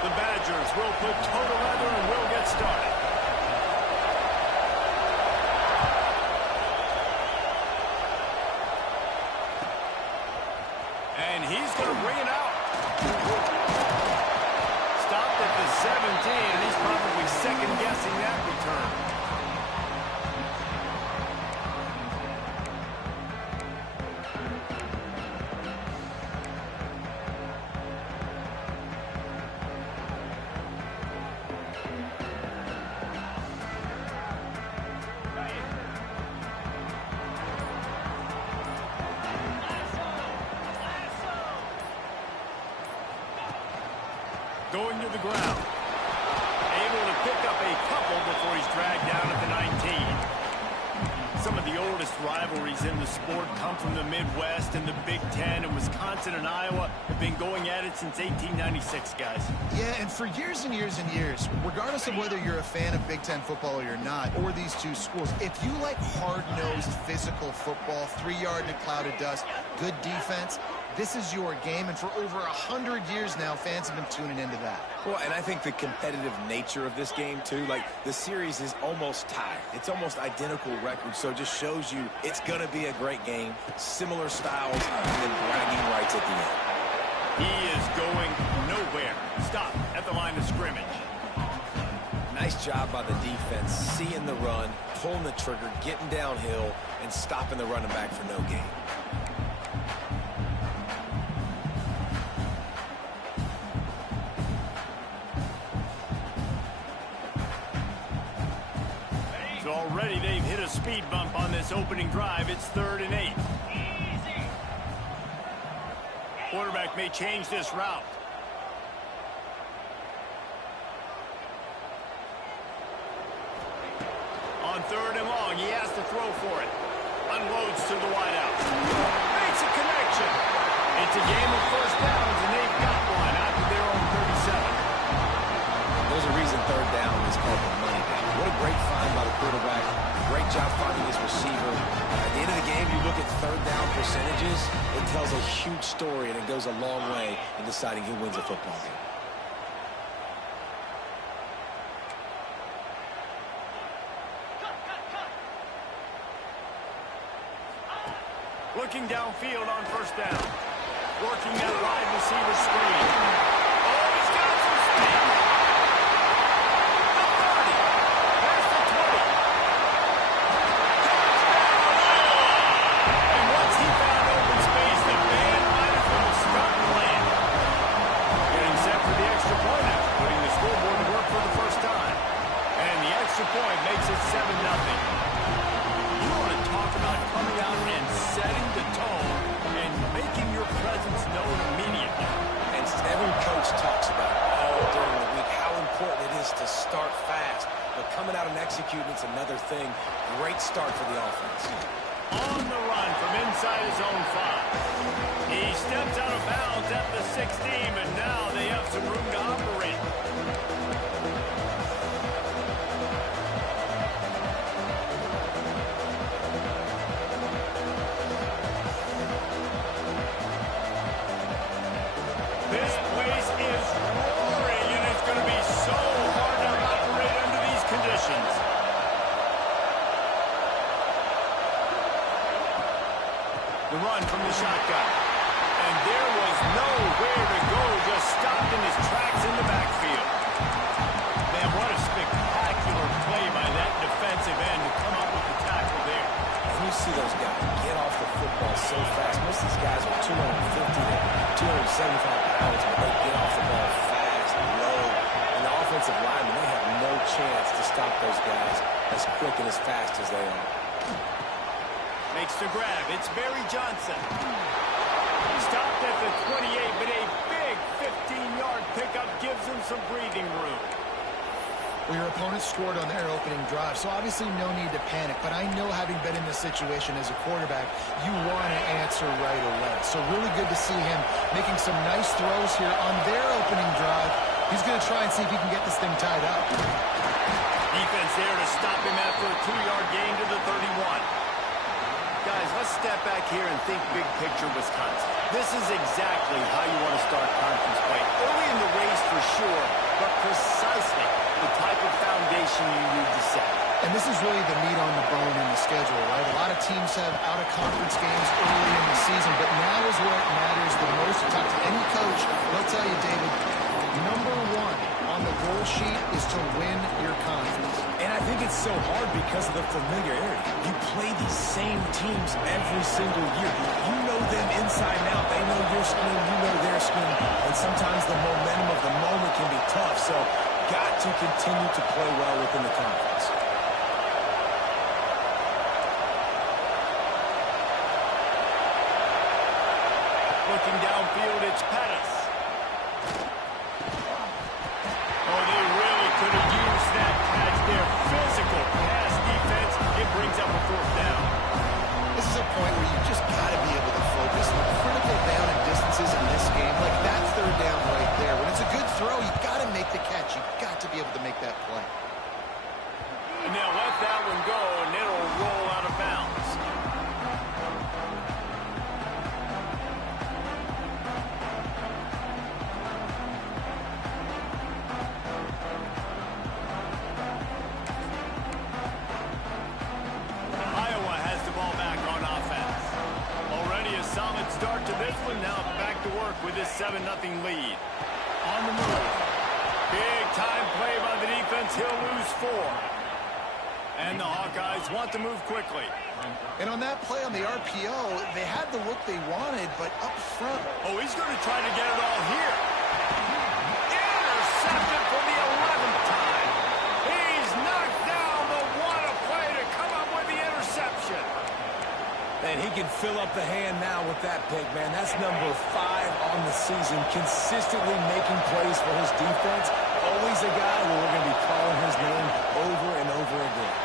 The Badgers will put toe to leather and will get started. And he's going to bring it out. Stopped at the 17, and he's probably second-guessing that return. Going to the ground. Able to pick up a couple before he's dragged down at the 19. Some of the oldest rivalries in the sport come from the Midwest, and the Big Ten, and Wisconsin and Iowa have been going at it since 1896, guys. Yeah, and for years and years and years, regardless of whether you're a fan of Big Ten football or you're not, or these two schools, if you like hard-nosed physical football, 3-yard in a cloud of dust, good defense, this is your game, and for over 100 years now, fans have been tuning into that. Well, and I think the competitive nature of this game, too, like the series is almost tied. It's almost identical records, so it just shows you it's going to be a great game, similar styles, and then bragging rights at the end. He is going nowhere. Stop at the line of scrimmage. Nice job by the defense, seeing the run, pulling the trigger, getting downhill, and stopping the running back for no gain. Already they've hit a speed bump on this opening drive. It's 3rd and 8. Quarterback may change this route. On 3rd and long, he has to throw for it. Unloads to the wideout. Makes a connection. It's a game of first downs, and they've got one out to their own 37. There's a reason 3rd down is called the money down. What a great find by the quarterback. Great job finding his receiver. At the end of the game, you look at 3rd down percentages, it tells a huge story, and it goes a long way in deciding who wins a football game. Looking downfield on 1st down. Working that wide receiver screen. Oh, he's got some speed. Point makes it 7-0. You want to talk about coming out and setting the tone and making your presence known immediately. And every coach talks about all during the week how important it is to start fast. But coming out and executing, it's another thing. Great start for the offense. On the run from inside his own 5. He steps out of bounds at the 16, but now they have some room to operate. This place is roaring, and it's going to be so hard to operate under these conditions. The run from the shotgun. And there was nowhere to go, just stopped in his tracks in the backfield. Man, what a spectacular play by that defensive end to come up with the tackle there. When you see those guys get off the football so fast, most of these guys are 250 to 275 pounds, but they get off the ball fast, low. And the offensive linemen, they have no chance to stop those guys as quick and as fast as they are. Makes the grab. It's Barry Johnson. Stopped at the 28, but a big 15-yard pickup gives him some breathing room. Well, your opponent scored on their opening drive, so obviously no need to panic. But I know, having been in this situation as a quarterback, you want to answer right away. So really good to see him making some nice throws here on their opening drive. He's going to try and see if he can get this thing tied up. Defense there to stop him after a 2-yard gain to the 31. Guys, let's step back here and think big picture Wisconsin. This is exactly how you want to start conference play. Early in the race for sure, precisely the type of foundation you need to set. And this is really the meat on the bone in the schedule, right? A lot of teams have out-of-conference games early in the season, but now is where it matters the most. You talk to any coach, they'll tell you, David, number one on the goal sheet is to win your conference. And I think it's so hard because of the familiarity. You play these same teams every single year. You know them inside and out. They know your scheme, you know their scheme, and sometimes the momentum of the moment can be tough, so got to continue to play well within the conference. Looking downfield, it's Pettis. Oh, they really could have used that catch there. Physical pass defense. It brings up a fourth down. This is a point where you just got to be able to focus. The critical down and distances in this game, like that's third down right there. When it's a good throw, you got to make the catch. You got to be able to make that play. And they'll let that one go, and it'll roll out of bounds. Iowa has the ball back on offense. Already a solid start to this one. Now back to work with this 7-0 lead. On the move. Big time play by the defense. He'll lose 4. And the Hawkeyes want to move quickly. And on that play on the RPO, they had the look they wanted, but up front. Oh, he's going to try to get it all here. Intercepted for the 11th time. He's knocked down the one play to come up with the interception. And he can fill up the hand now with that pick, man. That's number 5 on the season, consistently making plays for his defense. Always a guy where we're going to be calling his name over and over again.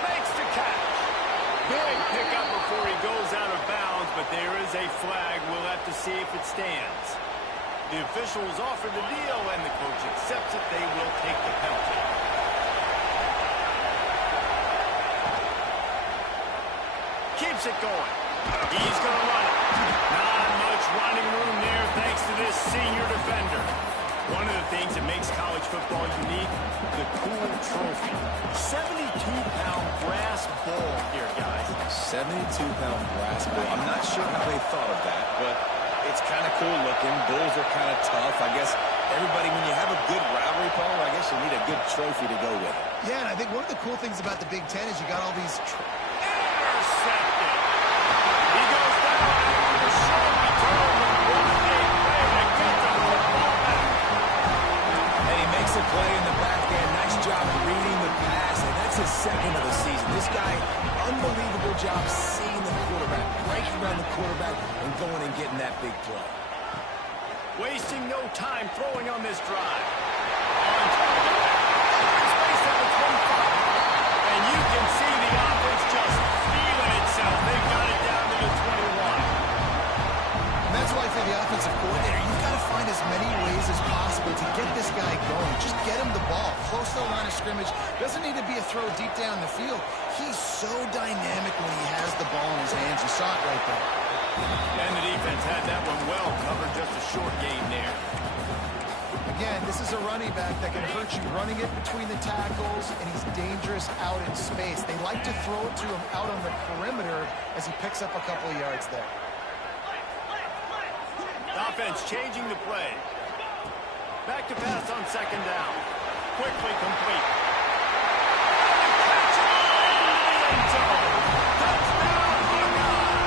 Makes the catch. Big pickup before he goes out of bounds, but there is a flag. We'll have to see if it stands. The officials offer the deal, and the coach accepts it. They will take the penalty. Keeps it going. He's going to run it. Not much running room there thanks to this senior defender. One of the things that makes college football unique, the cool trophy. 72-pound brass ball here, guys. 72-pound brass ball. I'm not sure how they thought of that, but it's kind of cool looking. Bulls are kind of tough. I guess everybody, when you have a good rivalry, Paul, I guess you need a good trophy to go with it. Yeah, and I think one of the cool things about the Big Ten is you got all these... Intercepted. He goes down after the short return. What a play to get the football back. And he makes a play in the back end. Nice job reading the pass, and that's his second of the season. This guy, unbelievable job seeing the quarterback, breaking around the quarterback, and going and getting that big play. Wasting no time throwing on this drive. On target. Space at the 25. And you can see the offense just feeling itself. They've got it down to the 21. And that's why for the offensive coordinator, you've got to find as many ways as possible to get this guy going. Just get him the ball. Close to the line of scrimmage. Doesn't need to be a throw deep down the field. He's so dynamic when he has the ball in his hands. You saw it right there. And the defense had that one well covered. Just a short gain there. Again, this is a running back that can hurt you running it between the tackles, and he's dangerous out in space. They like to throw it to him out on the perimeter as he picks up a couple of yards there. The offense changing the play. Back to pass on second down. Quickly complete. Catch in the end zone. Touchdown, Hawkeye.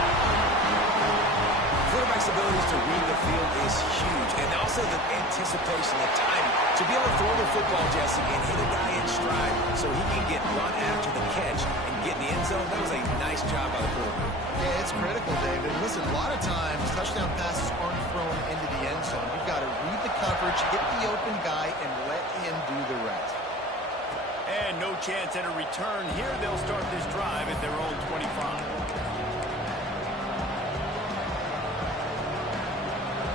Quarterback's abilities to read the field is huge, and also the anticipation, the timing. To be able to throw the football, Jesse, and hit a guy in stride so he can get run after the catch and get in the end zone, that was a nice job by the quarterback. Yeah, it's critical, David. Listen, a lot of times, touchdown passes aren't thrown into the end zone. You've got to read the coverage, hit the open guy, and let him do the rest. And no chance at a return here. They'll start this drive at their own 25.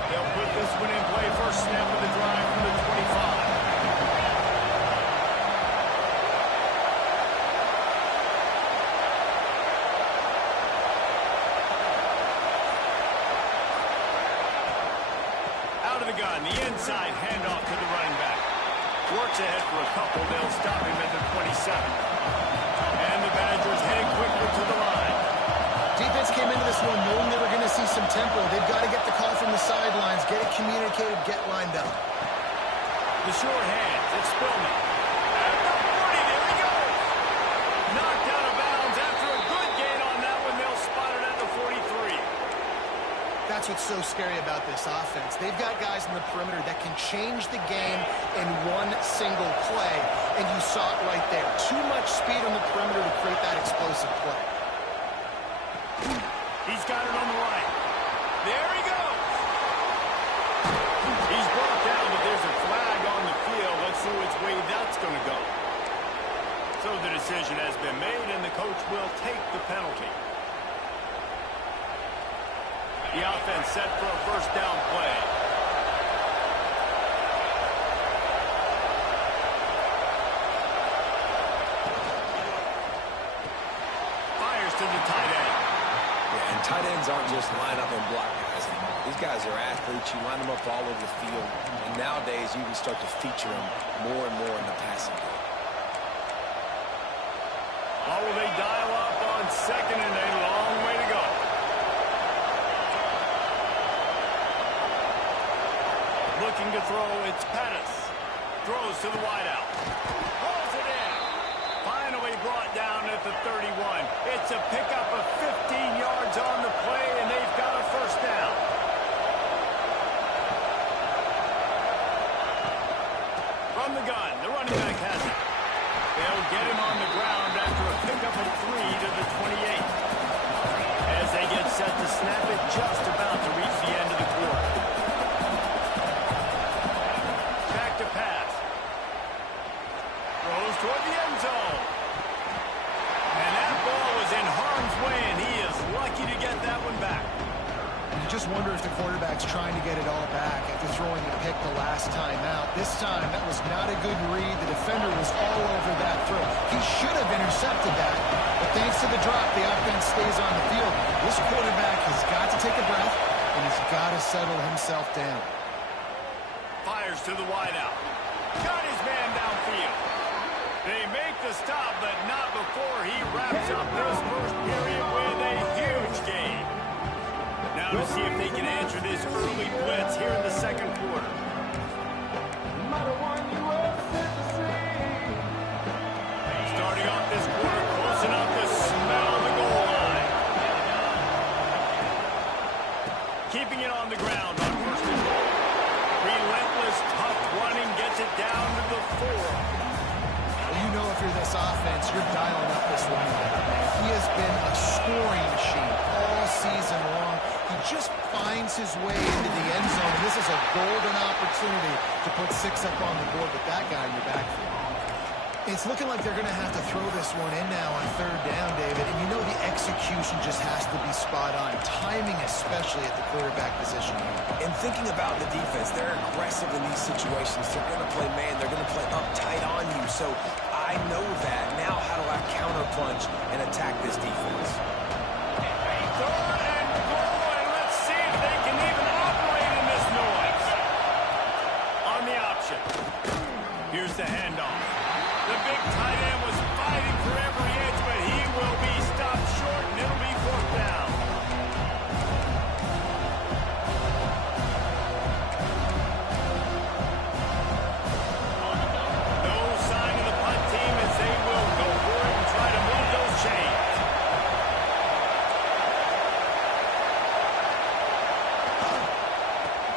They'll put this one in play. First snap of the drive from the 25. Out of the gun. run. The inside handoff to the running back. Works ahead for a couple. They'll stop him at the 27. And the Badgers heading quickly to the line. Defense came into this one knowing they were going to see some tempo. They've got to get the call from the sidelines, get it communicated, get lined up. The short hands. It's Spillman. At the 40, there he goes. Knocked out of bounds after a good gain on that one. They'll spot it at the 43. That's what's so scary about this offense. They've got guys in the perimeter that can change the game in one single play, and you saw it right there. Too much speed on the perimeter to create that explosive play. He's got it on the right. There he goes. He's brought down, but there's a flag on the field. Let's see which way that's going to go. So the decision has been made, and the coach will take the penalty. The offense set for a first down play. Fires to the tight end. Yeah, and tight ends aren't just line up and block guys anymore. These guys are athletes. You line them up all over the field. And nowadays, you can start to feature them more and more in the passing game. Oh, will they dial up on second and a long way to go? Looking to throw, it's Pettis. Throws to the wideout. Pulls it in. Finally brought down at the 31. It's a pickup of 15 yards on the play, and they've got a first down. From the gun, the running back has it. They'll get him on the ground after a pickup of 3 to the 28. As they get set to snap it, just about to reach the end of the quarter. Back to pass. Throws toward the end zone. And that ball was in harm's way, and he is lucky to get that one back. You just wonder if the quarterback's trying to get it all back after throwing the pick the last time out. This time, that was not a good read. The defender was all over that throw. He should have intercepted that, but thanks to the drop, the offense stays on the field. This quarterback has got to take a breath, and he's got to settle himself down. Fires to the wideout. Got his man downfield. They make the stop, but not before he wraps up this first period with a huge gain. Now to see if they can answer this early blitz here in the second quarter. Starting off this quarter close enough to smell the goal line. Keeping it on the ground on first and goal. Relentless, tough running gets it down to the 4. Well, you know if you're this offense, you're dialing up this running back, man. He has been a scoring machine all season long. He just finds his way into the end zone. This is a golden opportunity to put 6 up on the board with that guy in your backfield. It's looking like they're going to have to throw this one in now on third down, David. And you know the execution just has to be spot on. Timing, especially at the quarterback position here. And thinking about the defense, they're aggressive in these situations. They're going to play man. They're going to play uptight on you. So I know that. Now how do I counterpunch and attack this defense? Third and goal, and let's see if they can even operate in this noise. On the option. Here's the handoff. The big tight end was fighting for every inch, but he will be stopped short, and it'll be fourth down. No sign of the punt team as they will go for it and try to move those chains.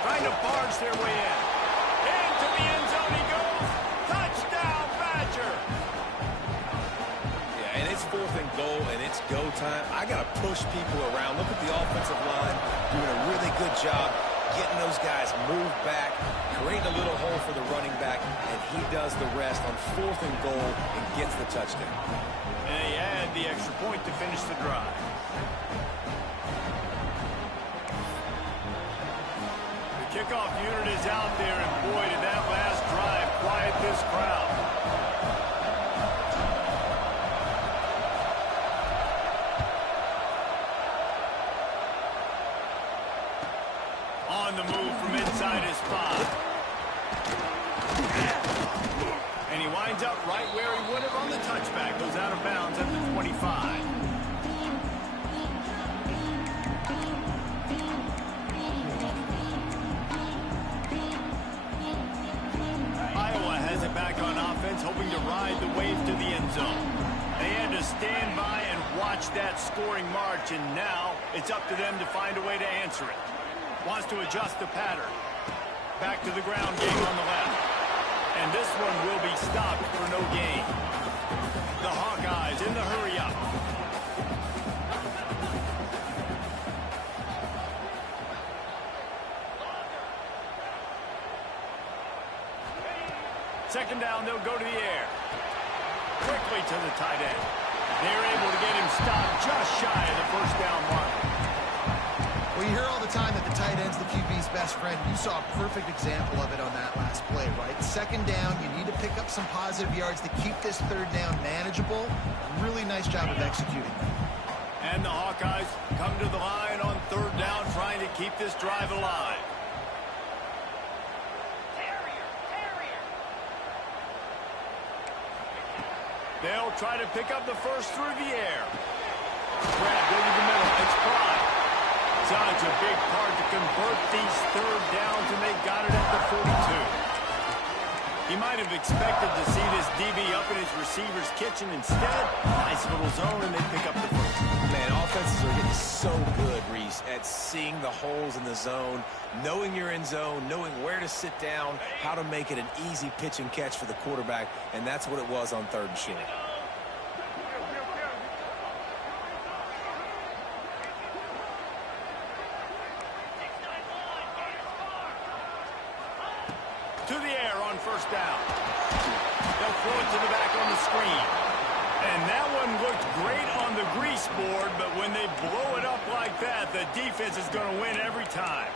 Trying to barge their way in. Into the end zone he goes. Touchdown, Badger. Yeah, and it's 4th and goal, and it's go time. I got to push people around. Look at the offensive line doing a really good job getting those guys moved back, creating a little hole for the running back, and he does the rest on 4th and goal and gets the touchdown. And they add the extra point to finish the drive. The kickoff unit is out there, and boy, did that last drive quiet this crowd. On the move from inside his 5. ride the wave to the end zone. They had to stand by and watch that scoring march, and now it's up to them to find a way to answer it. Wants to adjust the pattern. Back to the ground game on the left. And this one will be stopped for no gain. The Hawkeyes in the hurry-up. Second down, they'll go to the air. Quickly to the tight end. They're able to get him stopped just shy of the first down mark. Well, you hear all the time that the tight end's the QB's best friend. You saw a perfect example of it on that last play, right? Second down, you need to pick up some positive yards to keep this third down manageable. Really nice job of executing. And the Hawkeyes come to the line on third down, trying to keep this drive alive. They'll try to pick up the first through the air. Grab over the middle. It's Prime. Such a big part to convert these third downs, and they got it at the 42. He might have expected to see this DB up in his receiver's kitchen. Instead, nice little zone, and they pick up the first. Man, offenses are getting so good, Reese, at seeing the holes in the zone, knowing you're in zone, knowing where to sit down, how to make it an easy pitch and catch for the quarterback, and that's what it was on third and short. To the air on first down. They'll throw it to the back on the screen. And that one looked great on the grease board, but when they blow it up like that, the defense is going to win every time.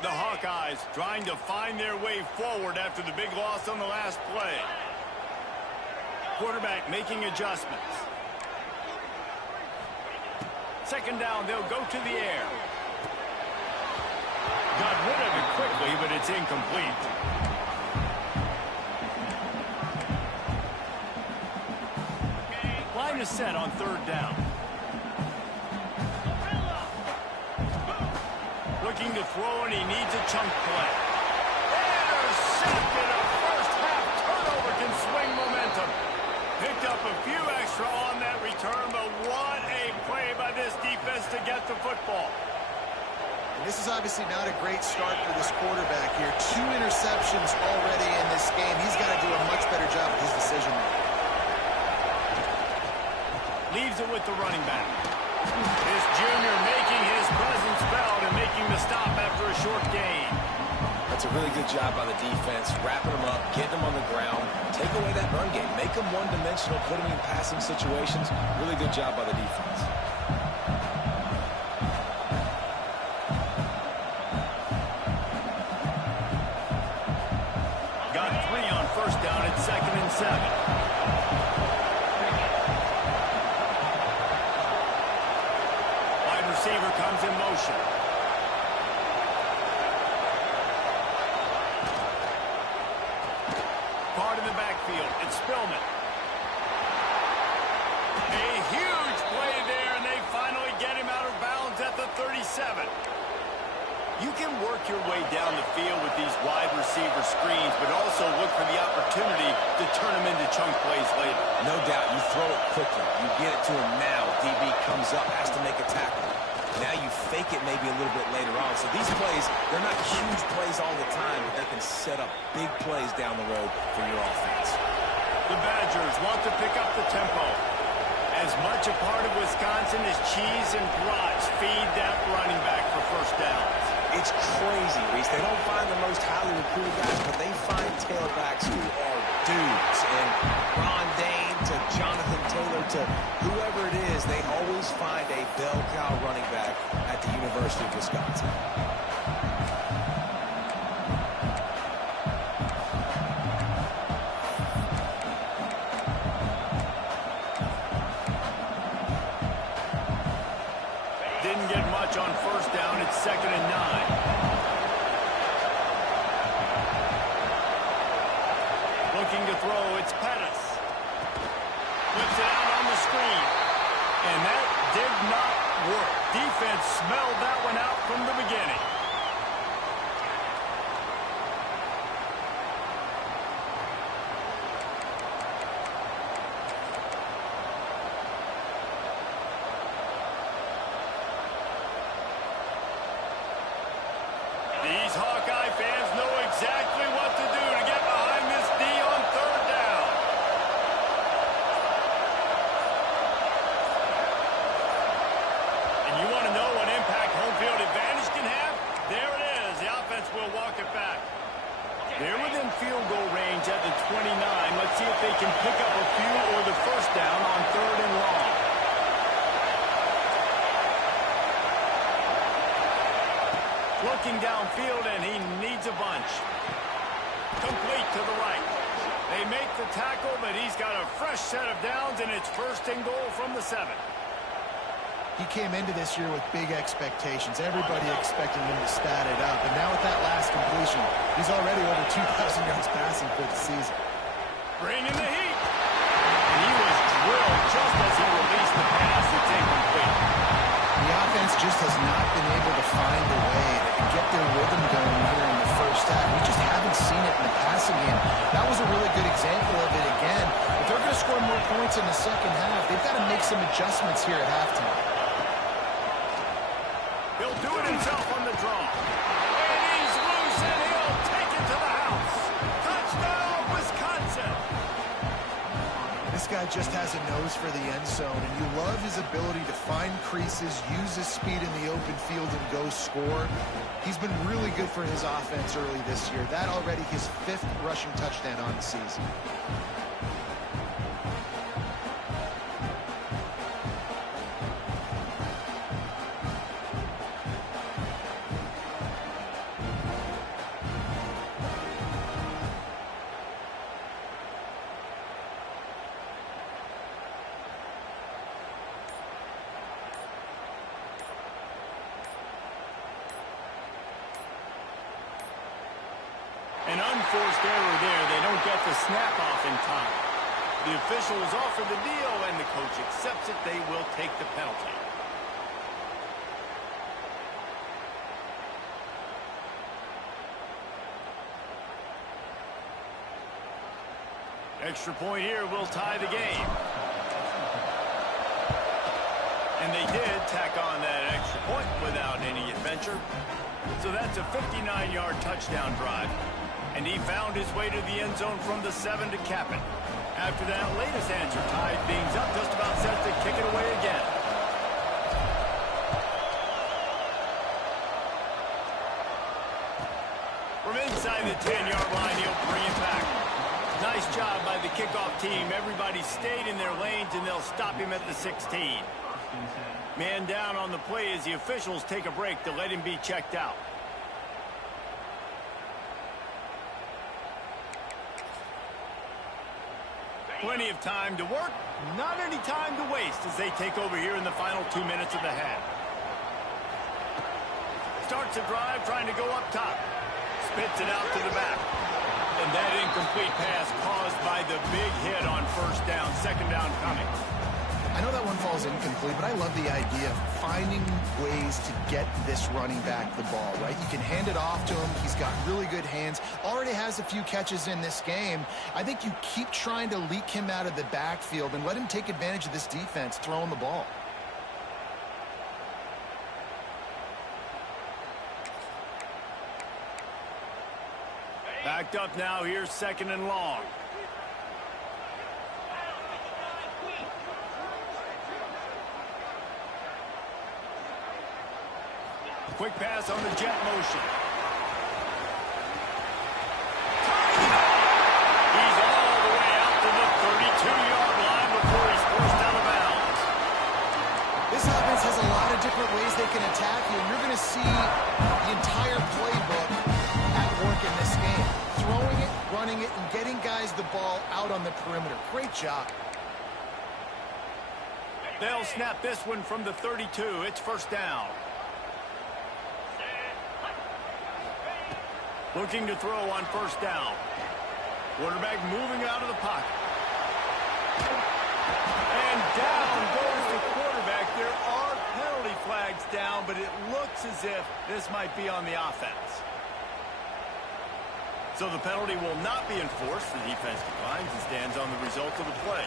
The Hawkeyes trying to find their way forward after the big loss on the last play. Quarterback making adjustments. Second down, they'll go to the air. Got rid of it quickly, but it's incomplete. Line is set on third down. Looking to throw, and he needs a chunk play. Intercepted. A first half turnover can swing momentum. Picked up a few extra on that return, but what a play by this defense to get the football. And this is obviously not a great start for this quarterback here. 2 interceptions already in this game. He's got to do a much better job with his decision making. Leaves it with the running back. This junior making his presence felt and making the stop after a short gain. That's a really good job by the defense, wrapping them up, getting them on the ground, take away that run game, make them one-dimensional, put them in passing situations. Really good job by the defense. Got 3 on first down at 2nd and 7. Receiver comes in motion. Part in the backfield. It's Spillman. A huge play there, and they finally get him out of bounds at the 37. You can work your way down the field with these wide receiver screens, but also look for the opportunity to turn them into chunk plays later. No doubt, you throw it quickly. You get it to him now. DB comes up, has to make a tackle. Now you fake it maybe a little bit later on. So these plays, they're not huge plays all the time, but they can set up big plays down the road for your offense. The Badgers want to pick up the tempo. As much a part of Wisconsin as cheese and brats feed that running back for first downs. It's crazy, Reese. They don't find the most highly recruited guys, but they find tailbacks who are dudes. And Ron Dane to Jonathan Taylor to whoever it is, they always find a bell cow running back at the University of Wisconsin. Didn't didn't get much on first down. It's 2nd and 9. Looking to throw, it's Pettis. Flips it out on the screen. And that did not work. Defense smelled that one out from the beginning. These Hawkeye fans know exactly what to do to get behind this D on 3rd down. And you want to know what impact home field advantage can have? There it is. The offense will walk it back. They're within field goal range at the 29. Let's see if they can pick up a few or the first down on 3rd and long. Looking downfield, and he needs a bunch. Complete to the right. They make the tackle, but he's got a fresh set of downs, and it's 1st and goal from the 7. He came into this year with big expectations. Everybody expecting him to stat it up. And now with that last completion, he's already over 2,000 yards passing for the season. Bringing the heat. And he was drilled just as he released the pass. It's incomplete. The offense just has not been able to find a way to get their rhythm going here in the first half. We just haven't seen it in the passing game. That was a really good example of it again. If they're going to score more points in the second half, they've got to make some adjustments here at halftime. He'll do it himself on the draw. And he's loose, and he'll take it to the house. Touchdown, Wisconsin. This guy just has a nose for the end zone, and you love his ability to find creases, use his speed in the open field, and go score. He's been really good for his offense early this year. That already his 5th rushing touchdown on the season. An unforced error there. They don't get the snap off in time. The officials offer the deal, and the coach accepts it. They will take the penalty. Extra point here will tie the game. And they did tack on that extra point without any adventure. So that's a 59-yard touchdown drive. And he found his way to the end zone from the 7 to cap it. After that latest answer tied things up, just about set to kick it away again. From inside the 10-yard line, he'll bring it back. Nice job by the kickoff team. Everybody stayed in their lanes, and they'll stop him at the 16. Man down on the play as the officials take a break to let him be checked out. Plenty of time to work, not any time to waste as they take over here in the final 2 minutes of the half. Starts a drive trying to go up top. Spits it out to the back. And that incomplete pass caused by the big hit on first down, 2nd down coming. I know that one falls incomplete, but I love the idea of finding ways to get this running back the ball, right? You can hand it off to him. He's got really good hands. Already has a few catches in this game. I think you keep trying to leak him out of the backfield and let him take advantage of this defense throwing the ball. Backed up now, here's 2nd and long. Quick pass on the jet motion. He's all the way out to the 32-yard line before he's forced out of bounds. This offense has a lot of different ways they can attack you, and you're going to see the entire playbook at work in this game. Throwing it, running it, and getting guys the ball out on the perimeter. Great job. They'll snap this one from the 32. It's first down. Looking to throw on first down. Quarterback moving out of the pocket. And down goes the quarterback. There are penalty flags down, but it looks as if this might be on the offense. So the penalty will not be enforced. The defense declines and stands on the result of the play.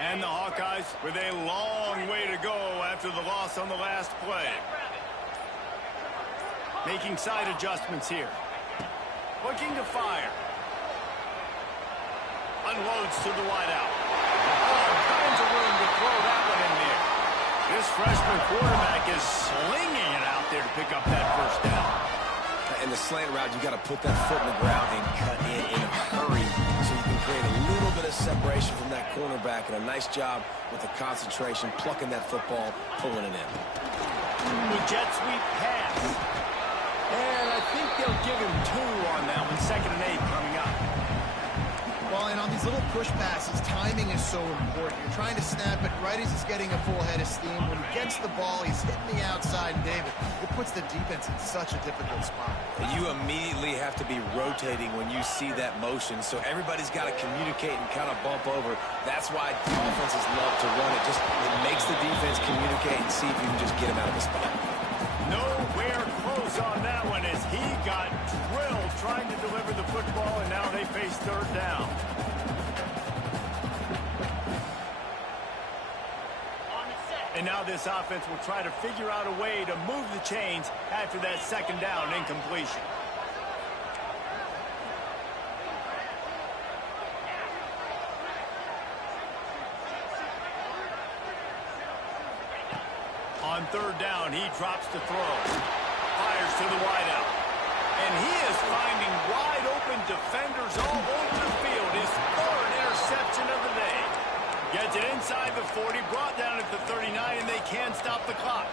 And the Hawkeyes with a long way to go after the loss on the last play. Making side adjustments here. Looking to fire. Unloads to the wideout. All kinds of room to throw that one in there. This freshman quarterback is slinging it out there to pick up that first down. In the slant route, you got to put that foot in the ground and cut in a hurry so you can create a little bit of separation from that cornerback, and a nice job with the concentration, plucking that football, pulling it in. The jet sweep pass. And I think they'll give him 2 on that one. 2nd and 8 coming up. Well, and on these little push passes, timing is so important. You're trying to snap it right as he's getting a full head of steam. When he gets the ball, he's hitting the outside, and David, it puts the defense in such a difficult spot. You immediately have to be rotating when you see that motion, so everybody's got to communicate and kind of bump over. That's why offenses love to run it. It makes the defense communicate and see if you can just get him out of the spot. Nowhere close on that one as he got drilled trying to deliver the football, and now they face 3rd down. And now this offense will try to figure out a way to move the chains after that 2nd down incompletion. On 3rd down, he drops to throw. Fires to the wideout. And he is finding wide open defenders all over the field. His 3rd interception of the day. Gets it inside the 40, brought down at the 39, and they can't stop the clock.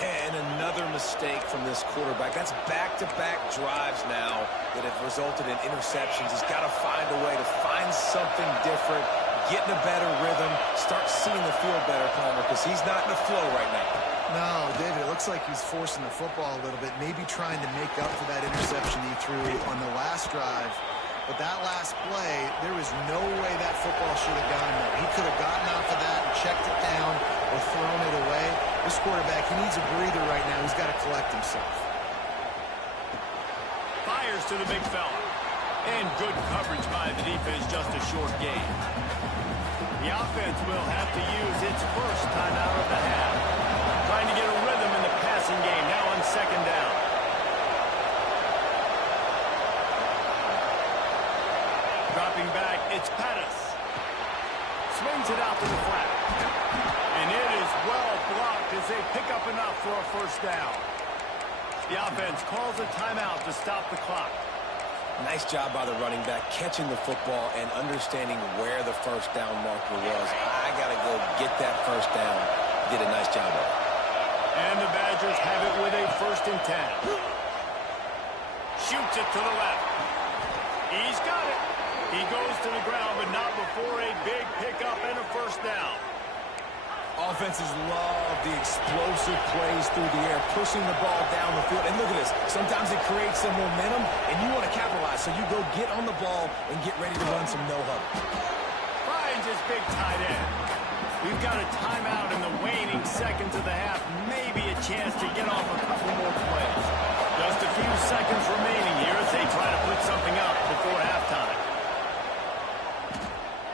And another mistake from this quarterback. That's back-to-back drives now that have resulted in interceptions. He's got to find a way to find something different, get in a better rhythm, start seeing the field better, Palmer, because he's not in the flow right now. No, David, it looks like he's forcing the football a little bit, maybe trying to make up for that interception he threw on the last drive. But that last play, there was no way that football should have gone there. He could have gotten off of that and checked it down or thrown it away. This quarterback, he needs a breather right now. He's got to collect himself. Fires to the big fella. And good coverage by the defense, just a short gain. The offense will have to use its first timeout of the half. Trying to get a rhythm in the passing game, now on 2nd down. Dropping back, it's Pettis. Swings it out to the flat. And it is well blocked as they pick up enough for a first down. The offense calls a timeout to stop the clock. Nice job by the running back, catching the football and understanding where the first down marker was. I got to go get that first down. Did a nice job of it. And the Badgers have it with a 1st and 10. Shoots it to the left. He's got it. He goes to the ground, but not before a big pickup and a first down. Offenses love the explosive plays through the air, pushing the ball down the field. And look at this. Sometimes it creates some momentum, and you want to capitalize. So you go get on the ball and get ready to run some no-huddle. Finds his big tight end. We've got a timeout in the waning seconds of the half. Maybe a chance to get off a couple more plays. Just a few seconds remaining here as they try to put something up before halftime.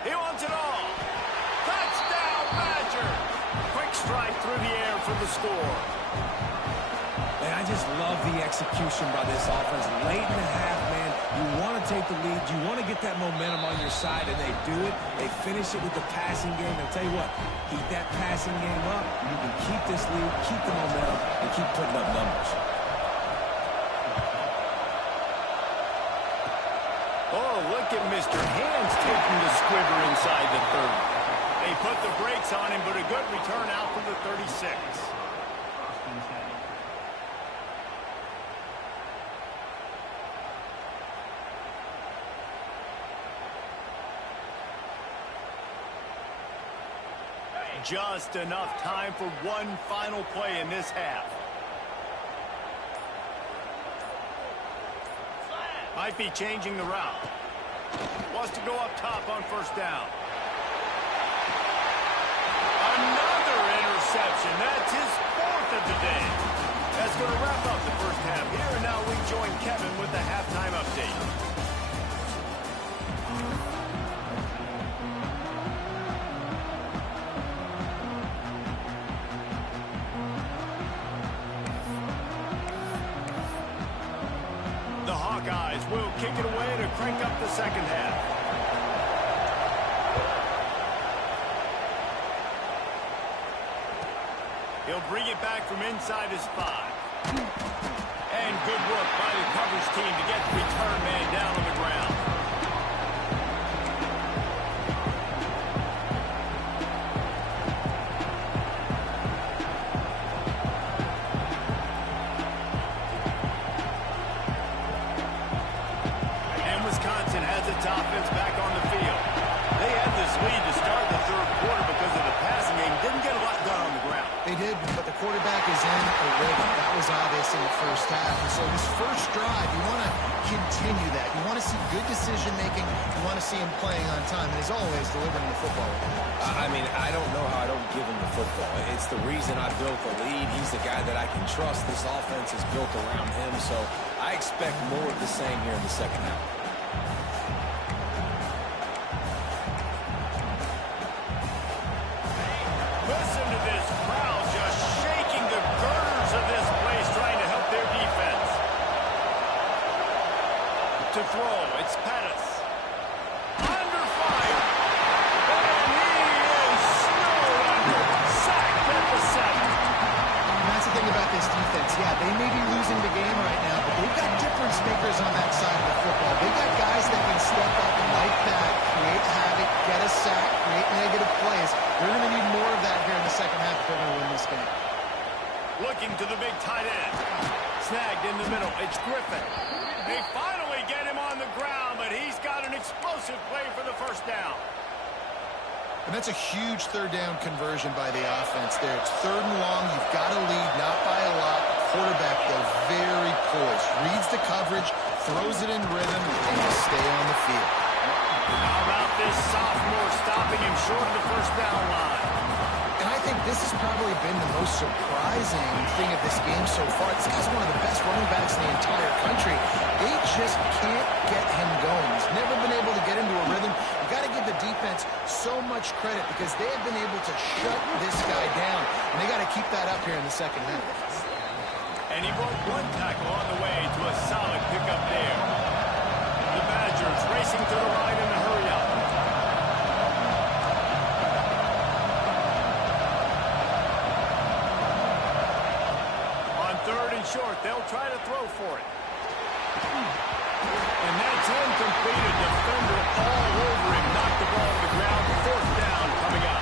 He wants it all. Touchdown, Badger. Quick strike through the air for the score. Man, I just love the execution by this offense. Late in the half, man, you want to take the lead. You want to get that momentum on your side, and they do it. They finish it with the passing game. I'll tell you what, keep that passing game up. You can keep this lead, keep the momentum, and keep putting up numbers. Oh, look at Mr. Hands taking the squibber inside the 30. They put the brakes on him, but a good return out to the 36. just enough time for one final play in this half. Might be changing the route. Wants to go up top on first down. Another interception. That's his fourth of the day. That's going to wrap up the first half here. And now we join Kevin with the halftime update. The Hawkeyes will kick it away to crank up the second half. He'll bring it back from inside his 5. And good work by the coverage team to get the return man down on the ground. And Wisconsin has its offense back on the field. They had this lead to start the third quarter because of the passing game. Didn't get a lot done on the ground. They did, but the quarterback is in a rhythm. That was obvious in the first half. And so this first drive, you want to continue that. You want to see good decision-making. You want to see him playing on time. And as always, delivering the football. I mean, I don't know how I don't give him the football. It's the reason I built the lead. He's the guy that I can trust. This offense is built around him. So I expect more of the same here in the second half. Listen to this crowd just shaking the girders of this place, trying to help their defense. To throw, it's Pettis. Under fire. And he is snowed under. Sacked at the 7. And that's the thing about this defense. Yeah, they may be losing the game right now, but they've got difference makers on that side of the football. They've got guys that can step up like that, create havoc, get a sack, create negative plays. They're going to need more of that here in the second half if they're going to win this game. Looking to the big tight end. Snagged in the middle. It's Griffin. They finally get him on the ground, but he's got an explosive play for the first down. And that's a huge third down conversion by the offense there. It's 3rd and long. You've got to lead, not by a lot. Quarterback, though, very poised. Reads the coverage, throws it in rhythm, and you stay on the field. How about this sophomore stopping him short of the first down line? And I think this has probably been the most surprising thing of this game so far. This guy's one of the best running backs in the entire country. They just can't get him going. He's never been able to get into a rhythm. You've got to give the defense so much credit because they have been able to shut this guy down. And they got to keep that up here in the second half. And he broke one tackle on the way to a solid pickup there. The Badgers racing to the line in a hurry-up. On 3rd and short, they'll try to throw for it. And that's incomplete. A defender all over him. Knocked the ball to the ground. 4th down coming up.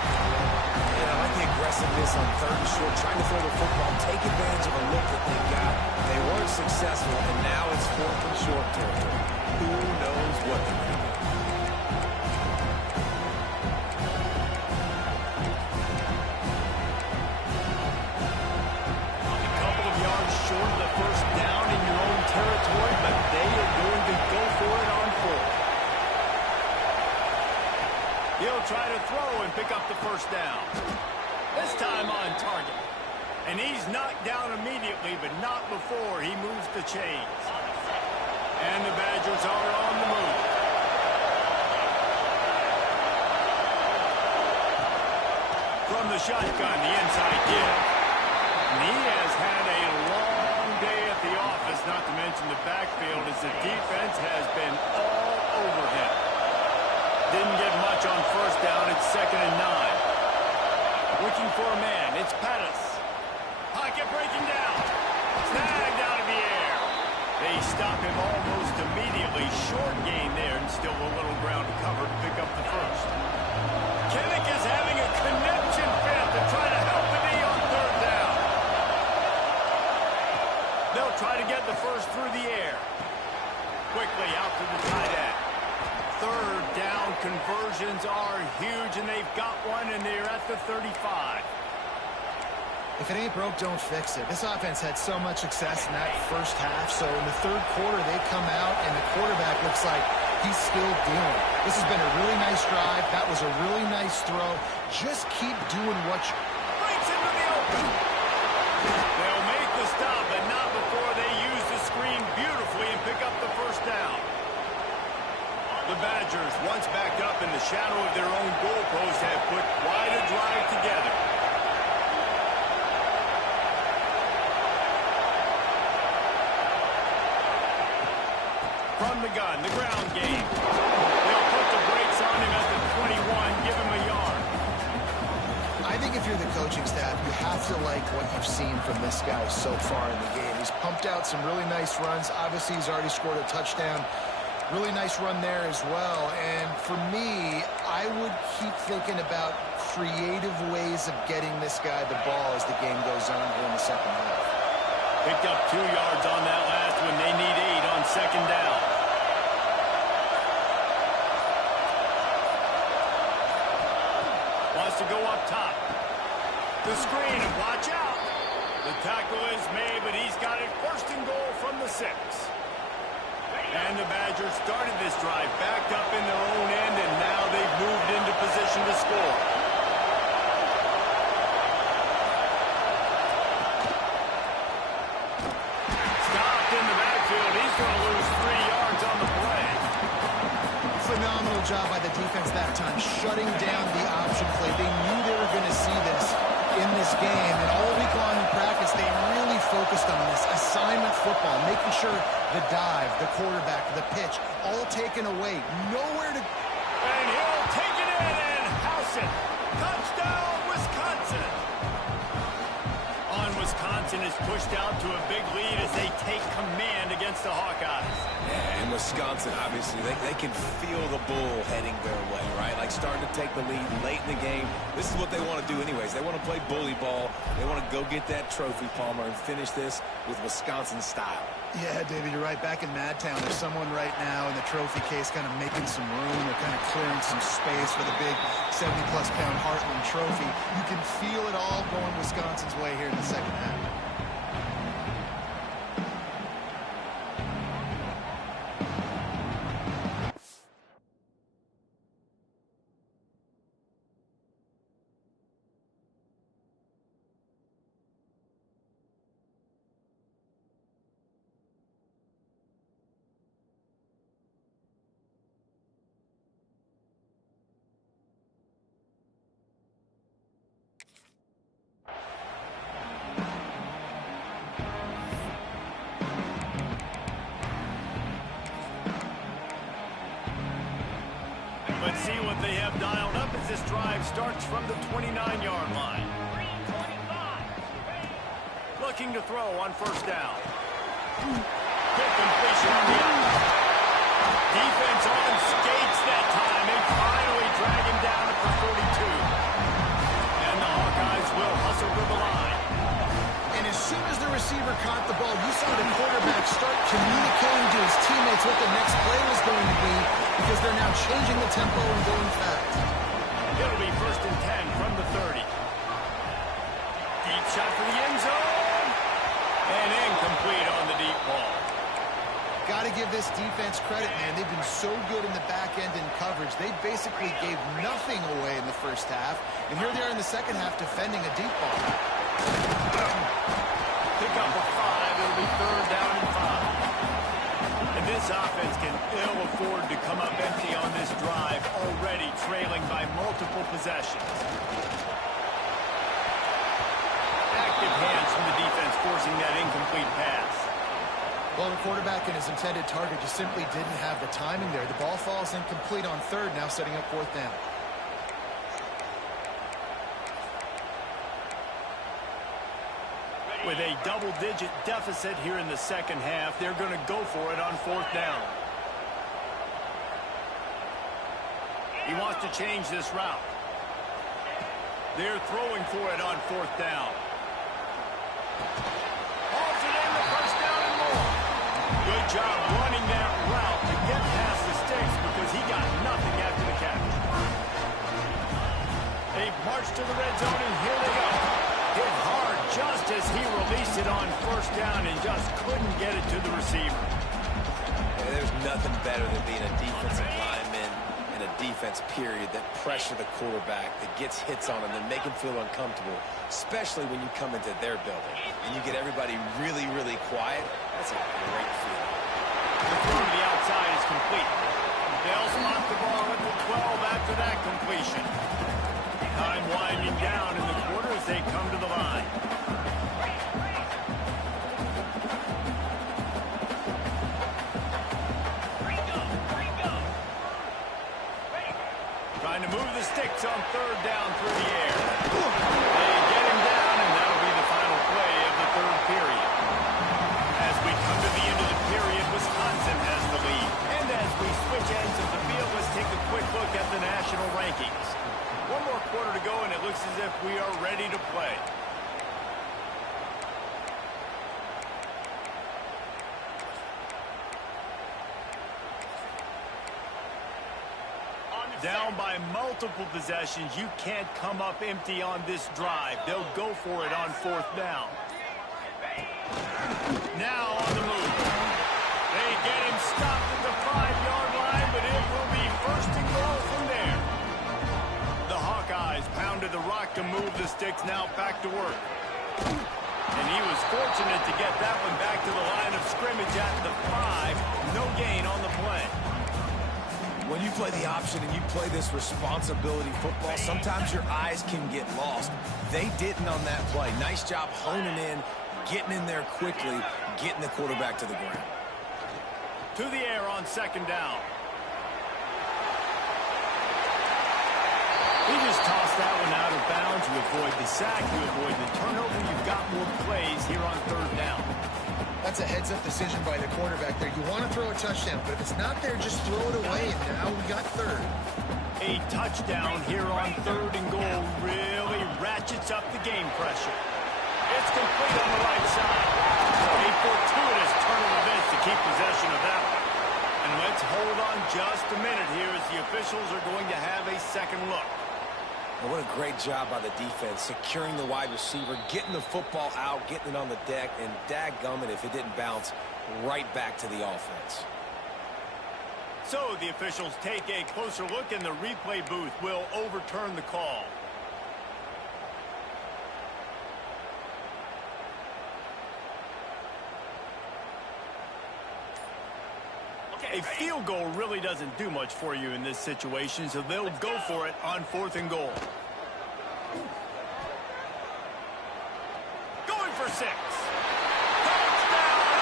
I like the aggressiveness on 3rd and short, trying to throw the football, take advantage of a look that they got. They weren't successful, and now it's 4th and short territory. Who knows what they're going to do? A couple of yards short of the first down in your own territory, but they are going to go for it on 4th. He'll try to throw and pick up the first down. This time on target. And he's knocked down immediately, but not before he moves the chains. And the Badgers are on the move. From the shotgun, the inside give. And he has had a long day at the office, not to mention the backfield, as the defense has been all over him. Didn't get much on first down. It's 2nd and 9. Looking for a man. It's Pettis. Pocket breaking down. Snagged out of the air. They stop him almost immediately. Short gain there, and still a little ground to cover to pick up the first. Kinnick is having a connection fit to try to help the knee on 3rd down. They'll try to get the first through the air. Quickly out to the tight end. 3rd down conversions are huge, and they've got one, and they're at the 35. If it ain't broke, don't fix it. This offense had so much success in that first half, so in the third quarter, they come out, and the quarterback looks like he's still dealing. This has been a really nice drive. That was a really nice throw. Just keep doing what you... Breaks into the open. They'll make the stop, but not before they use the screen beautifully and pick up the first down. The Badgers, once backed up in the shadow of their own goalpost, have put quite a drive together. From the gun, the ground game. They'll put the brakes on him at the 21, give him a yard. I think if you're the coaching staff, you have to like what you've seen from this guy so far in the game. He's pumped out some really nice runs. Obviously, he's already scored a touchdown. Really nice run there as well. And for me, I would keep thinking about creative ways of getting this guy the ball as the game goes on here in the second half. Picked up 2 yards on that last one. They need 8 on second down. Wants to go up top. The screen, and watch out. The tackle is made, but he's got it first and goal from the 6. And the Badgers started this drive backed up in their own end, and now they've moved into position to score. Stopped in the backfield. He's going to lose 3 yards on the play. Phenomenal job by the defense that time, shutting down the option play. They knew they were going to see this in this game, and all week long in practice, they really focused on this assignment football, making sure the dive, the quarterback, the pitch, all taken away. Nowhere to... And he'll take it in and house it. Touchdown, Wisconsin. Wisconsin is pushed out to a big lead as they take command against the Hawkeyes. Yeah, and Wisconsin, obviously, they can feel the bull heading their way, right? Like starting to take the lead late in the game. This is what they want to do anyways. They want to play bully ball. They want to go get that trophy, Palmer, and finish this with Wisconsin style. Yeah, David, you're right. Back in Madtown, there's someone right now in the trophy case kind of making some room. They're kind of clearing some space for the big 70-plus pound Heartland trophy. You can feel it all going Wisconsin's way here in the second half. Let's see what they have dialed up as this drive starts from the 29-yard line. Looking to throw on first down. Good completion on the out. Defense on skates that time. They finally drag him down at the 42. And the Hawkeyes will hustle to the line. And as soon as the receiver caught the ball, you saw the quarterback start communicating to his teammates what the next play was going to be, because they're now changing the tempo and going fast. It'll be first and 10 from the 30. Deep shot for the end zone. And incomplete on the deep ball. Got to give this defense credit, man. They've been so good in the back end in coverage. They basically gave nothing away in the first half. And here they are in the second half defending a deep ball. Pick up a 5. It'll be third down and 5. And this offense can ill afford to come up empty on this drive, already trailing by multiple possessions. Active hands from the defense forcing that incomplete pass. Well, the quarterback and his intended target just simply didn't have the timing there. The ball falls incomplete on third, now setting up fourth down. With a double-digit deficit here in the second half, they're going to go for it on fourth down. He wants to change this route. They're throwing for it on fourth down. Hauls it in, the first down and more. Good job running that route to get past the sticks, because he got nothing after the catch. They've marched to the red zone, and here they go. Hit hard just as he released it on first down and just couldn't get it to the receiver. Yeah, there's nothing better than being a defensive lineman and a defense period that pressure the quarterback, that gets hits on him, that make him feel uncomfortable, especially when you come into their building and you get everybody really, really quiet. That's a great feeling. The throw to the outside is complete. They'll spot the ball at the 12 after that completion. Time winding down in the quarter as they come to the line. Trying to move the sticks on third down through the air. They get him down, and that'll be the final play of the third period. As we come to the end of the period, Wisconsin has the lead. And as we switch ends of the field, let's take a quick look at the national rankings. One more quarter to go, and it looks as if we are ready to play. Down by multiple possessions, you can't come up empty on this drive. They'll go for it on fourth down. Now on the move. They get him stopped at the 5-yard line, but it will be first and goal from there. The Hawkeyes pounded the rock to move the sticks, now back to work. And he was fortunate to get that one back to the line of scrimmage at the 5. No gain on the play. When you play the option and you play this responsibility football, sometimes your eyes can get lost. They didn't on that play. Nice job honing in, getting in there quickly, getting the quarterback to the ground. To the air on second down. He just tossed that one out of bounds. You avoid the sack, you avoid the turnover. You've got more plays here on third down. That's a heads-up decision by the quarterback there. You want to throw a touchdown, but if it's not there, just throw it away, and now we got third. A touchdown here on third and goal really ratchets up the game pressure. It's complete on the right side. A fortuitous turn of events to keep possession of that one. And let's hold on just a minute here as the officials are going to have a second look. Well, what a great job by the defense, securing the wide receiver, getting the football out, getting it on the deck, and dadgummit if it didn't bounce right back to the offense. So the officials take a closer look, and the replay booth will overturn the call. A field goal really doesn't do much for you in this situation, so they'll go for it on fourth and goal. Going for 6. Touchdown,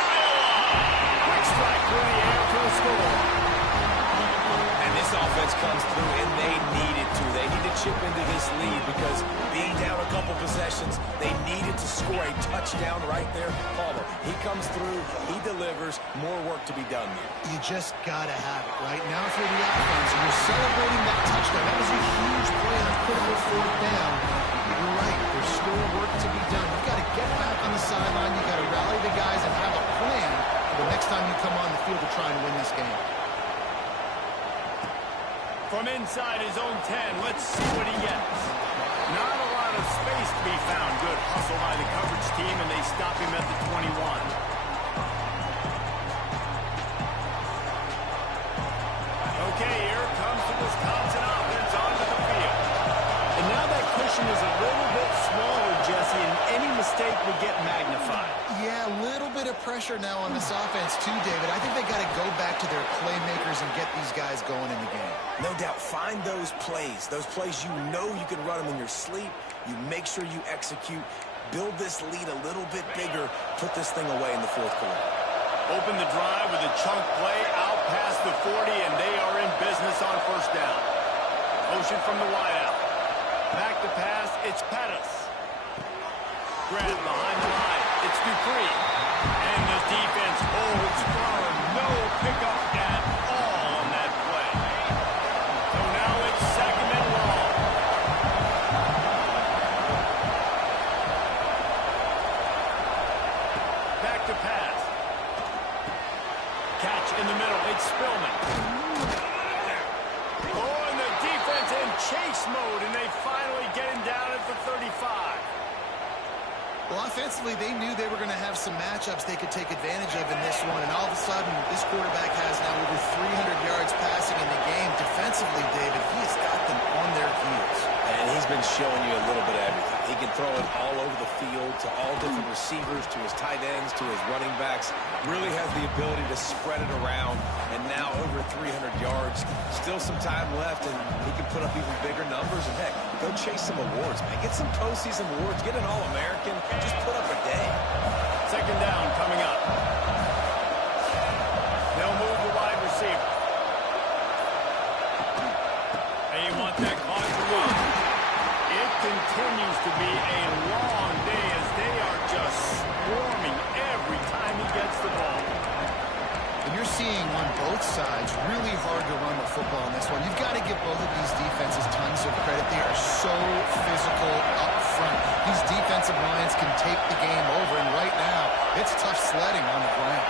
Iowa! Quick strike through the air for the score. And this offense comes through, and they needed to. They need to chip into this lead because being down a couple possessions, they needed to score a touchdown right there. Palmer, he comes through, he delivers, more work to be done there. You just got to have it, right? Now for the offense, you're celebrating that touchdown. That was a huge play on a critical fourth down. You're right, there's still work to be done. You've got to get back on the sideline. You've got to rally the guys and have a plan for the next time you come on the field to try and win this game. From inside his own 10, let's see what he gets. Not a lot of space to be found. Good hustle by the coverage team, and they stop him at the 21. Okay, here comes the Wisconsin offense onto the field. And now that cushion is a little bit smaller, Jesse, and any mistake would get magnified. Yeah, a little bit of pressure now on this offense too, David. I think they got to go back to their playmakers and get these guys going in the game. No doubt, find those plays you know you can run them in your sleep. You make sure you execute, build this lead a little bit bigger, put this thing away in the fourth quarter. Open the drive with a chunk play out past the 40, and they are in business on first down. Motion from the wideout. Back to pass, it's Pettis. Grab behind the line, it's Dupree. And the defense holds firm. No pickup at all on that play. So now it's second and long. Back to pass. Catch in the middle, it's Spillman. Oh, and the defense in chase mode, and they finally get him down at the 35. Well, offensively, they knew they were going to have some matchups they could take advantage of in this one, and all of a sudden, this quarterback has now over 300 yards passing in the game. Defensively, David, he has got them on their heels. And he's been showing you a little bit of everything. He can throw it all over the field to all different receivers, to his tight ends, to his running backs. Really has the ability to spread it around, and now over 300 yards. Still some time left, and he can put up even bigger numbers. And, heck, go chase some awards, man. Get some postseason awards. Get an All-American. Just put up a day. Second down coming up. They'll move the wide receiver. They want that clock to run. It continues to be a long day as they are just swarming every time he gets the ball. And you're seeing on both sides really hard to run the football in this one. You've got to give both of these defenses tons of credit. They are so physical up front. These defensive lines can take the game over, and right now, it's tough sledding on the ground.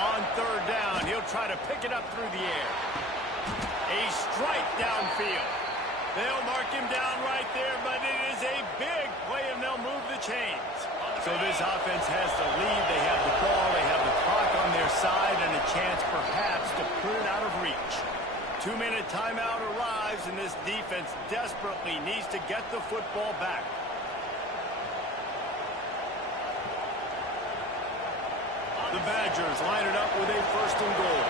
On third down, he'll try to pick it up through the air. A strike downfield. They'll mark him down right there, but it is a big play, and they'll move the chains. So this offense has the lead. They have the ball. They have the clock on their side and a chance perhaps to put it out of reach. 2-minute timeout arrives, and this defense desperately needs to get the football back. The Badgers line it up with a first and goal.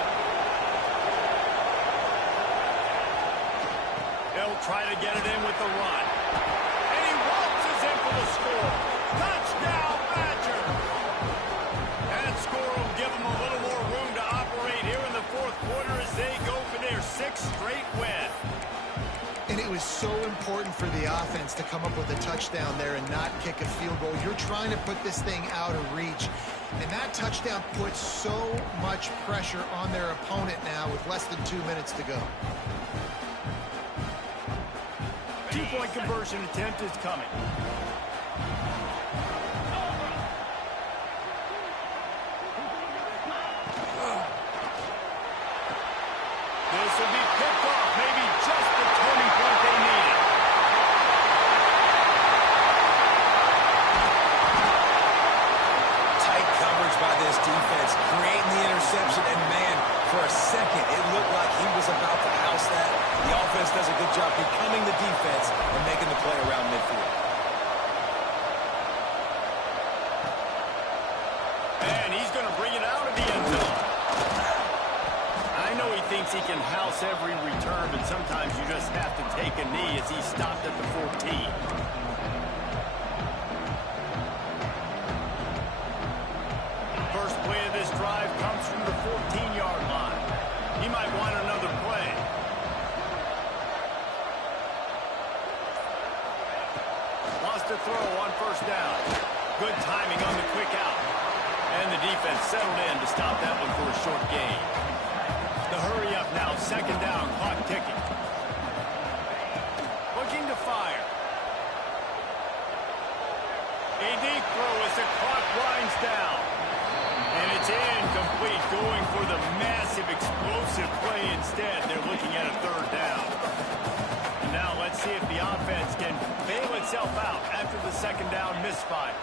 They'll try to get it in with the run. And he waltzes in for the score. Touchdown, Badgers! That score will give them a little more room to operate here in the fourth quarter as they go for their 6th straight win. And it was so important for the offense to come up with a touchdown there and not kick a field goal. You're trying to put this thing out of reach. And that touchdown puts so much pressure on their opponent now with less than 2 minutes to go. Two-point conversion attempt is coming. This will be picked off, maybe just the turning point they needed. Tight coverage by this defense, creating the interception, and man, for a second, it looked like he was about to house that. The offense does a good job becoming the defense and making the play around midfield. And he's going to bring it out of the end zone. I know he thinks he can house every return, but sometimes you just have to take a knee as he stopped at the 14. First play of this drive comes from the 14-yard line. He might want another play. Wants to throw on first down. Good timing on the quick out. And the defense settled in to stop that one for a short gain. The hurry up now, second down, clock ticking. Looking to fire. A deep throw as the clock winds down. And it's incomplete, going for the massive explosive play instead. They're looking at a third down. And now let's see if the offense can bail itself out after the second down misfire.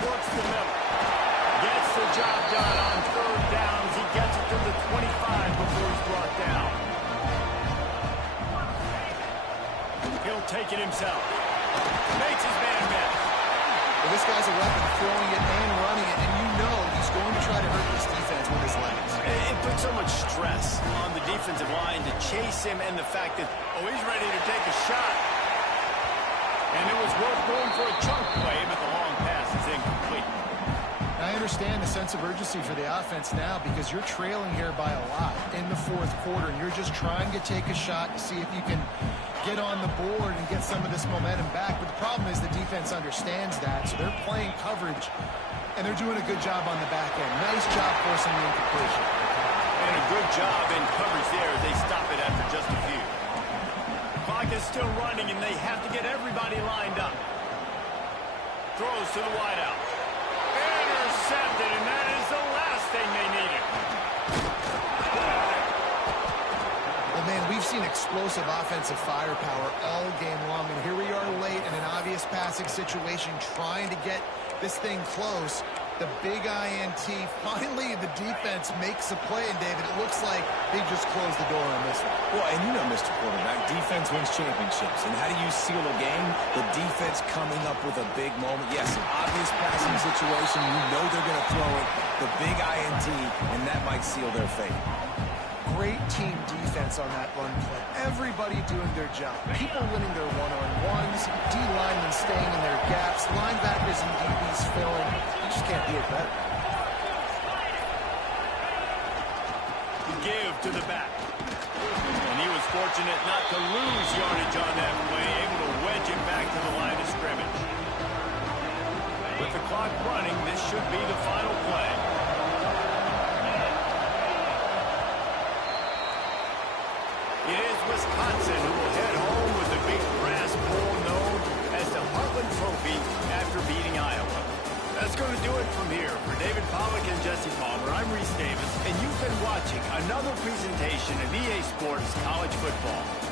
Works the middle. Gets the job done on third downs. He gets it to the 25 before he's brought down. He'll take it himself. Makes his man miss. Well, this guy's a weapon, throwing it and running it, and you know he's going to try to hurt this defense with his legs. It puts so much stress on the defensive line to chase him, and the fact that, he's ready to take a shot. And it was worth going for a chunk play, but the long pass is incomplete. I understand the sense of urgency for the offense now because you're trailing here by a lot in the fourth quarter, and you're just trying to take a shot to see if you can get on the board and get some of this momentum back. But the problem is the defense understands that, so they're playing coverage, and they're doing a good job on the back end. Nice job forcing the incompletion. And a good job in coverage there as they stop it after just a few. Clock is still running, and they have to get everybody lined up. Throws to the wideout. Intercepted, and that is the last thing they needed. explosive offensive firepower all game long, and here we are late in an obvious passing situation trying to get this thing close. The big INT, finally the defense makes a play, and David, it looks like they just closed the door on this one. Well, and you know, Mr. Quarterback, defense wins championships. And how do you seal a game? The defense coming up with a big moment. Yes, an obvious passing situation. You know they're going to throw it. The big INT, and that might seal their fate. Great team defense on that run play. Everybody doing their job. People winning their one-on-ones, D-linemen staying in their gaps, linebackers and DBs filling. You just can't do it better. Give to the back. And he was fortunate not to lose yardage on that play, able to wedge it back to the line of scrimmage. With the clock running, this should be the final play. It is Wisconsin who will head home with the big brass bowl known as the Heartland Trophy after beating Iowa. That's going to do it from here. For David Pollack and Jesse Palmer, I'm Reese Davis, and you've been watching another presentation of EA Sports College Football.